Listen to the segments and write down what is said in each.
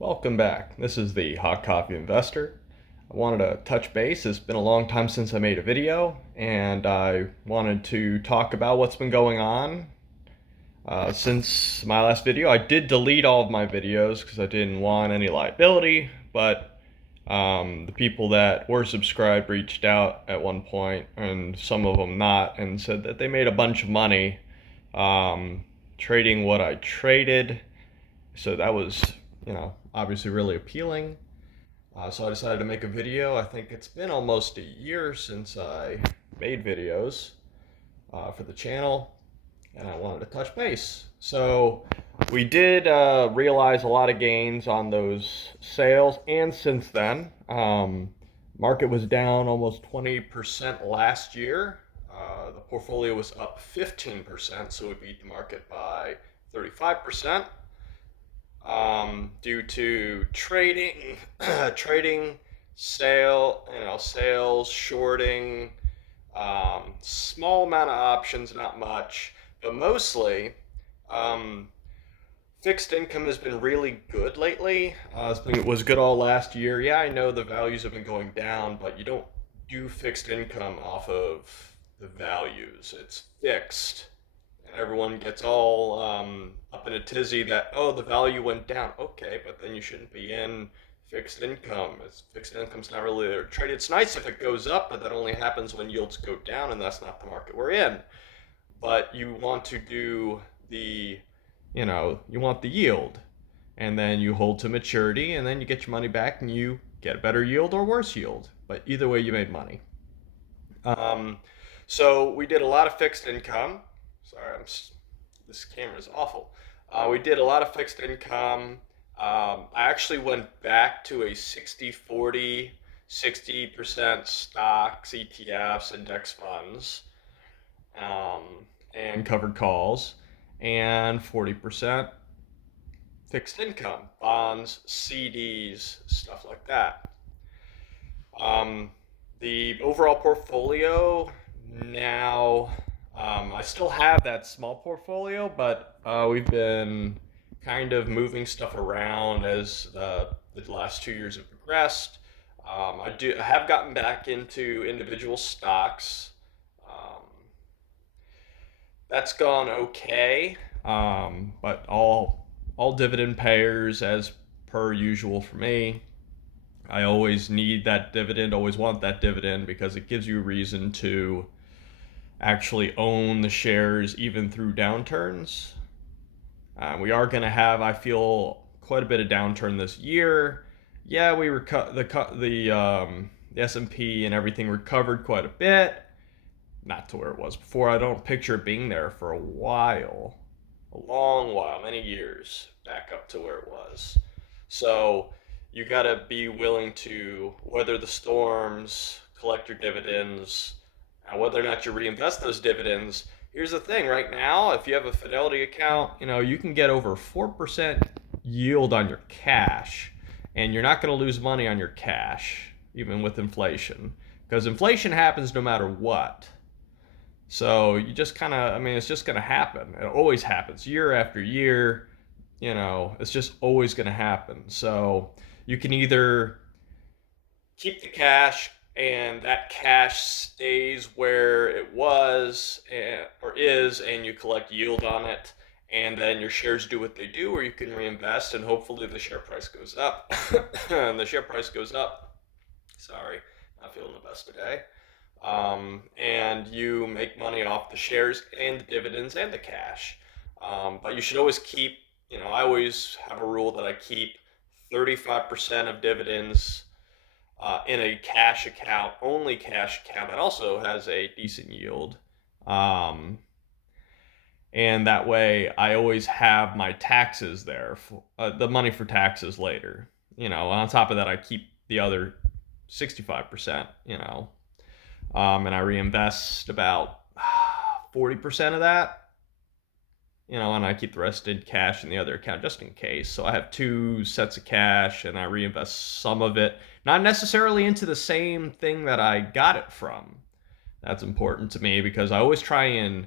Welcome back. This is the Hot Coffee Investor. I wanted to touch base. It's been a long time since I made a video, and I wanted to talk about what's been going on since my last video. I did delete all of my videos because I didn't want any liability, but the people that were subscribed reached out at one point, and some of them not, and said that they made a bunch of money trading what I traded. So that was, obviously really appealing. So I decided to make a video. I think it's been almost a year since I made videos for the channel, and I wanted to touch base. So we did realize a lot of gains on those sales, and since then, market was down almost 20% last year. The portfolio was up 15%, so we beat the market by 35%. Due to trading, trading, sales, shorting, small amount of options, not much, but mostly, fixed income has been really good lately. It was good all last year. Yeah, I know the values have been going down, but you don't do fixed income off of the values. It's fixed. Everyone gets all up in a tizzy that, oh, the value went down. Okay, but then you shouldn't be in fixed income. Fixed income's not really a trade. It's nice if it goes up, but that only happens when yields go down, and that's not the market we're in. But you want to do you want the yield, and then you hold to maturity, and then you get your money back, and you get a better yield or worse yield. But either way, you made money. So we did a lot of fixed income. Sorry, this camera is awful. We did a lot of fixed income. I actually went back to a 60-40, 60% stocks, ETFs, index funds, um, and covered calls, and 40% fixed income, bonds, CDs, stuff like that. The overall portfolio now, I still have that small portfolio, but we've been kind of moving stuff around as the last 2 years have progressed. I have gotten back into individual stocks. Um, that's gone okay, but all dividend payers as per usual for me. I always need that dividend, always want that dividend because it gives you a reason to actually own the shares even through downturns. We are going to have, I feel, quite a bit of downturn this year. Yeah, the S&P and everything recovered quite a bit, not to where it was before. I don't picture it being there for a while, a long while, many years back up to where it was. So you got to be willing to weather the storms, collect your dividends. Now, whether or not you reinvest those dividends, here's the thing. Right now, if you have a Fidelity account, you can get over 4% yield on your cash, and you're not going to lose money on your cash, even with inflation, because inflation happens no matter what. So you just kind of, it's just going to happen. It always happens year after year. It's just always going to happen. So you can either keep the cash, and that cash stays where it was or is, and you collect yield on it, and then your shares do what they do, or you can reinvest, and hopefully the share price goes up. And the share price goes up. Sorry, not feeling the best today. And you make money off the shares and the dividends and the cash. But you should always keep, I always have a rule that I keep 35% of dividends in a cash account, only cash account that also has a decent yield. And that way I always have my taxes there, the money for taxes later. On top of that, I keep the other 65%, and I reinvest about 40% of that, and I keep the rest in cash in the other account just in case. So I have two sets of cash, and I reinvest some of it, not necessarily into the same thing that I got it from. That's important to me because I always try and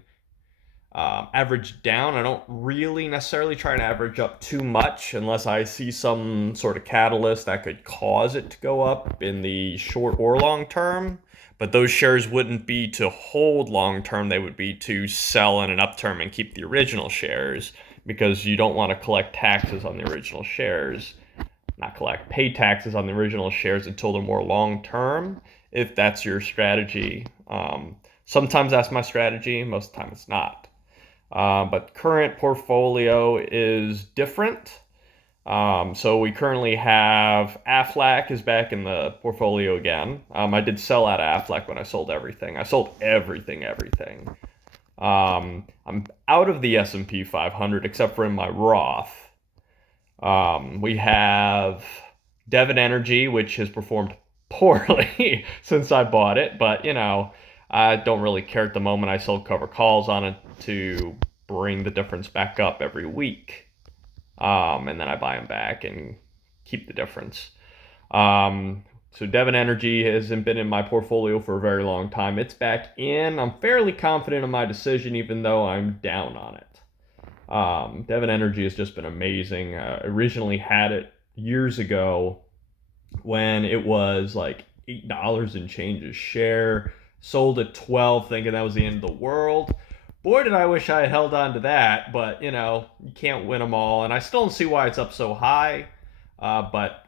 Average down, I don't really necessarily try and average up too much unless I see some sort of catalyst that could cause it to go up in the short or long term. But those shares wouldn't be to hold long term, they would be to sell in an upturn and keep the original shares because you don't want to collect taxes on the original shares. Not collect, pay taxes on the original shares until they're more long term, if that's your strategy. Sometimes that's my strategy, most of the time it's not. But current portfolio is different. So we currently have Aflac is back in the portfolio again. I did sell out of Aflac when I sold everything. I sold everything. I'm out of the S&P 500 except for in my Roth. We have Devon Energy, which has performed poorly since I bought it, but I don't really care at the moment. I still cover calls on it to bring the difference back up every week. And then I buy them back and keep the difference. So Devon Energy hasn't been in my portfolio for a very long time. It's back in. I'm fairly confident in my decision, even though I'm down on it. Devon Energy has just been amazing. Originally had it years ago when it was like $8 and change a share. Sold at 12, thinking that was the end of the world. Boy, did I wish I had held on to that, but you can't win them all. And I still don't see why it's up so high, but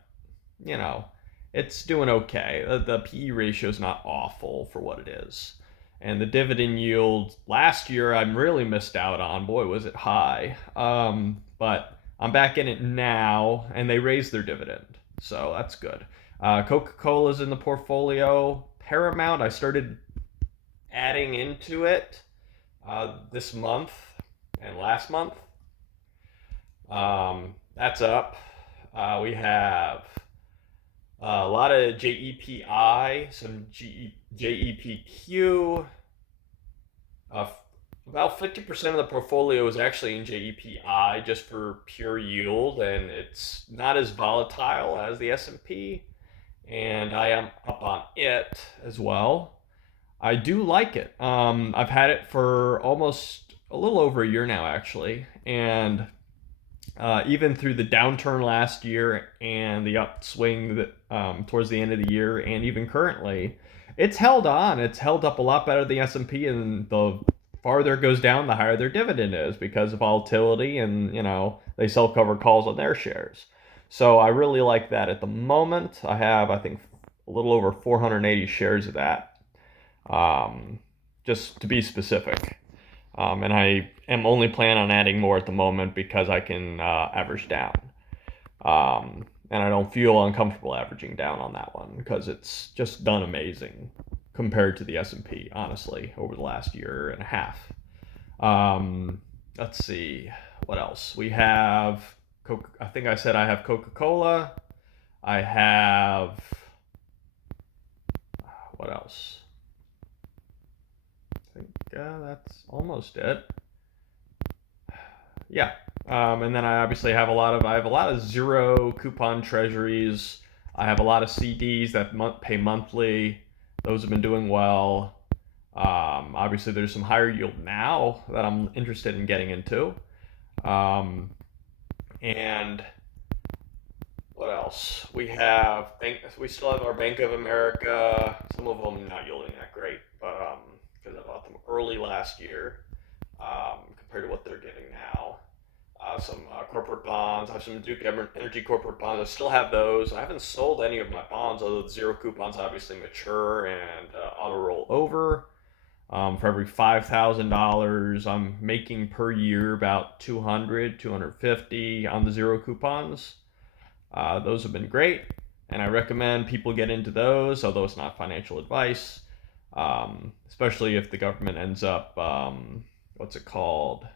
you know, it's doing okay. The PE ratio is not awful for what it is. And the dividend yield last year, I really missed out on. Boy, was it high. But I'm back in it now, and they raised their dividend. So that's good. Coca-Cola's in the portfolio. Paramount, I started adding into it this month and last month. That's up. We have a lot of JEPI, some JEPQ. Uh, about 50% of the portfolio is actually in JEPI just for pure yield, and it's not as volatile as the S&P, and I am up on it as well. I do like it. I've had it for almost a little over a year now, actually, and even through the downturn last year and the upswing towards the end of the year, and even currently, it's held on. It's held up a lot better than the S&P, and the farther it goes down, the higher their dividend is because of volatility, and they sell covered calls on their shares. So I really like that. At the moment, I have I think a little over 480 shares of that. Um, just to be specific. And I am only planning on adding more at the moment because I can average down. And I don't feel uncomfortable averaging down on that one because it's just done amazing compared to the S&P, honestly, over the last year and a half. Let's see, what else? We have, I think I said I have Coca-Cola. I have, what else? I think that's almost it. Yeah. And then I have a lot of zero coupon treasuries. I have a lot of CDs that pay monthly. Those have been doing well. Obviously, there's some higher yield now that I'm interested in getting into. Um, and what else? We still have our Bank of America. Some of them not yielding that great, but because I bought them early last year, compared to what they're giving now. Some corporate bonds. I have some Duke Energy corporate bonds. I still have those. I haven't sold any of my bonds, although the zero coupons obviously mature and auto roll over. For every $5,000 I'm making per year, about 200, 250 on the zero coupons. Those have been great, and I recommend people get into those, although it's not financial advice, especially if the government ends up, what's it called?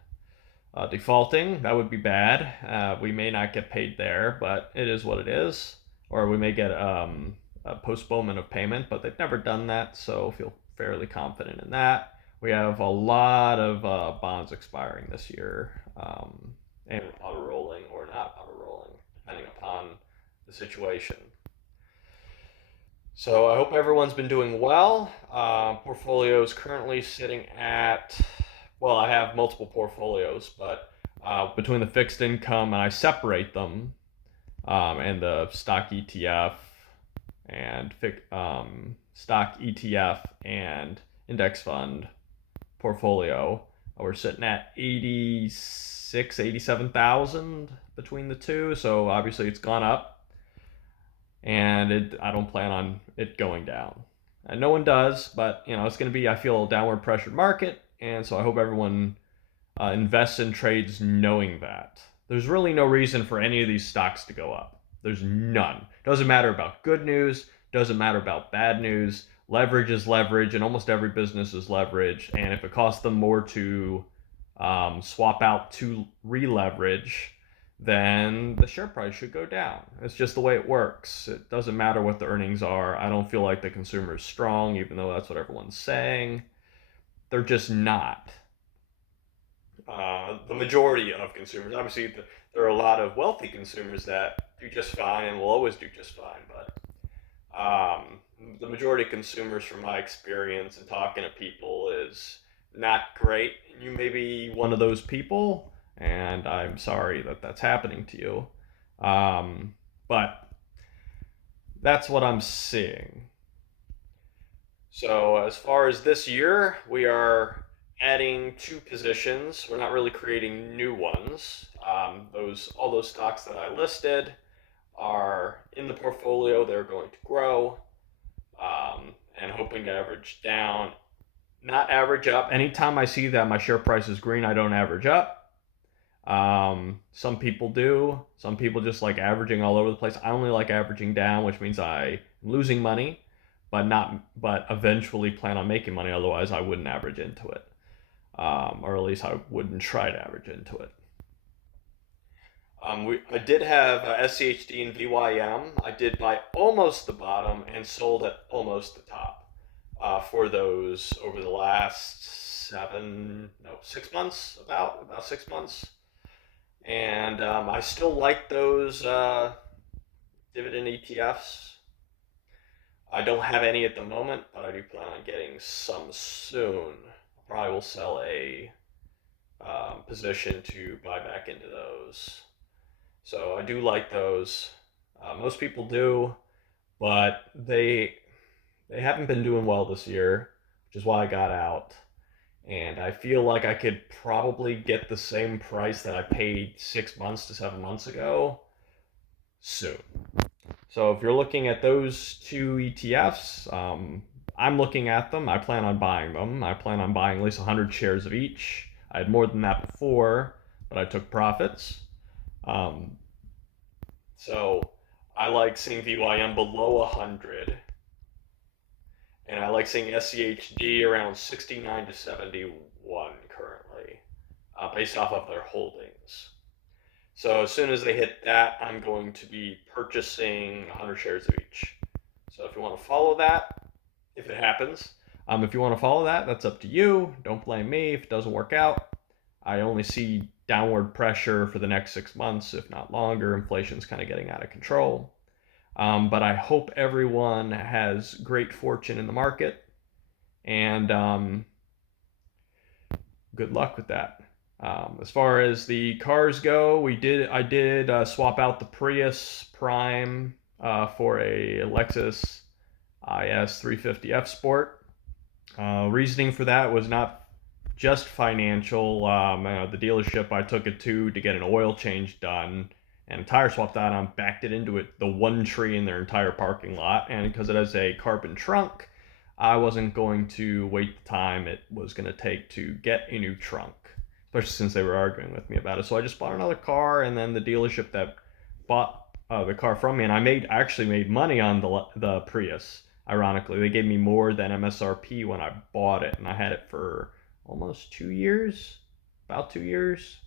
Defaulting. That would be bad. We may not get paid there, but it is what it is. Or we may get a postponement of payment, but they've never done that, so feel fairly confident in that. We have a lot of bonds expiring this year, and auto rolling or not auto rolling, depending upon the situation. So I hope everyone's been doing well. Portfolio is currently sitting at Well, I have multiple portfolios, but between the fixed income and I separate them, and the stock ETF and stock ETF and index fund portfolio, we're sitting at 86, 87,000 between the two. So obviously it's gone up, and I don't plan on it going down. And no one does, but it's going to be, I feel, a downward pressured market, and so I hope everyone invests in trades knowing that. There's really no reason for any of these stocks to go up. There's none. Doesn't matter about good news, doesn't matter about bad news. Leverage is leverage, and almost every business is leverage. And if it costs them more to swap out to re-leverage, then the share price should go down. It's just the way it works. It doesn't matter what the earnings are. I don't feel like the consumer is strong, even though that's what everyone's saying. They're just not. The majority of consumers, obviously, there are a lot of wealthy consumers that do just fine and will always do just fine, but the majority of consumers, from my experience and talking to people, is not great. You may be one of those people, and I'm sorry that that's happening to you. But that's what I'm seeing. So as far as this year, we are adding two positions. We're not really creating new ones. Those all those stocks that I listed are in the portfolio. They're going to grow, and hoping to average down, not average up. Anytime I see that my share price is green, I don't average up. Some people do. Some people just like averaging all over the place. I only like averaging down, which means I'm losing money, but eventually plan on making money. Otherwise, I wouldn't average into it, or at least I wouldn't try to average into it. I did have SCHD and VYM. I did buy almost the bottom and sold at almost the top for those over the last 6 months, about 6 months. And I still like those dividend ETFs. I don't have any at the moment, but I do plan on getting some soon. Probably will sell a position to buy back into those. So I do like those. Most people do, but they haven't been doing well this year, which is why I got out. And I feel like I could probably get the same price that I paid 6 months to 7 months ago soon. So if you're looking at those two ETFs, I'm looking at them. I plan on buying them. I plan on buying at least 100 shares of each. I had more than that before, but I took profits. Um, so I like seeing VYM below 100, and I like seeing SCHD around 69 to 71 currently, based off of their holdings. So as soon as they hit that, I'm going to be purchasing 100 shares of each. So if you want to follow that, if it happens, if you want to follow that, that's up to you. Don't blame me if it doesn't work out. I only see downward pressure for the next 6 months, if not longer. Inflation's kind of getting out of control. But I hope everyone has great fortune in the market, and good luck with that. As far as the cars go, I did swap out the Prius Prime for a Lexus IS 350F Sport. Reasoning for that was not just financial. The dealership I took it to get an oil change done and a tire swapped out on, backed it into the one tree in their entire parking lot. And because it has a carbon trunk, I wasn't going to wait the time it was going to take to get a new trunk, especially since they were arguing with me about it. So I just bought another car, and then the dealership that bought the car from me, and I actually made money on the Prius. Ironically, they gave me more than MSRP when I bought it, and I had it for almost 2 years, about 2 years.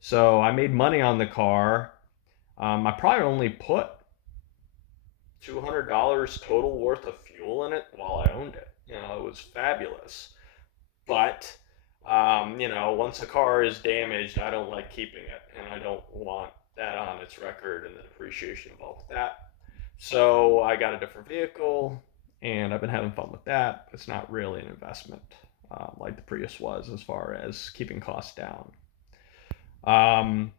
So I made money on the car. I probably only put $200 total worth of fuel in it while I owned it. It was fabulous. But once a car is damaged, I don't like keeping it, and I don't want that on its record and the depreciation involved with that. So I got a different vehicle, and I've been having fun with that. It's not really an investment. like the Prius was as far as keeping costs down. Um,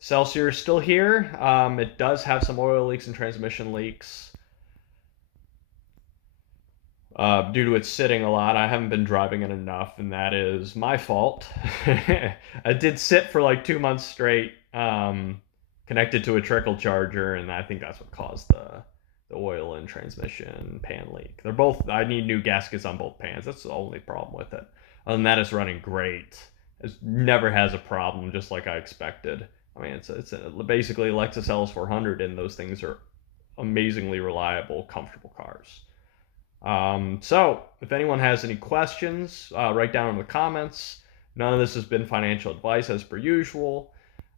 Celsior is still here. It does have some oil leaks and transmission leaks due to it sitting a lot. I haven't been driving it enough, and that is my fault. I did sit for like 2 months straight, connected to a trickle charger, and I think that's what caused the oil and transmission pan leak. They're both. I need new gaskets on both pans. That's the only problem with it. Other than that, it's running great. It never has a problem, just like I expected. I mean, basically Lexus LS 400, and those things are amazingly reliable, comfortable cars. So, if anyone has any questions, write down in the comments. None of this has been financial advice as per usual.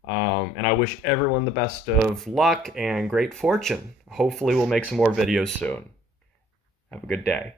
And I wish everyone the best of luck and great fortune. Hopefully, we'll make some more videos soon. Have a good day.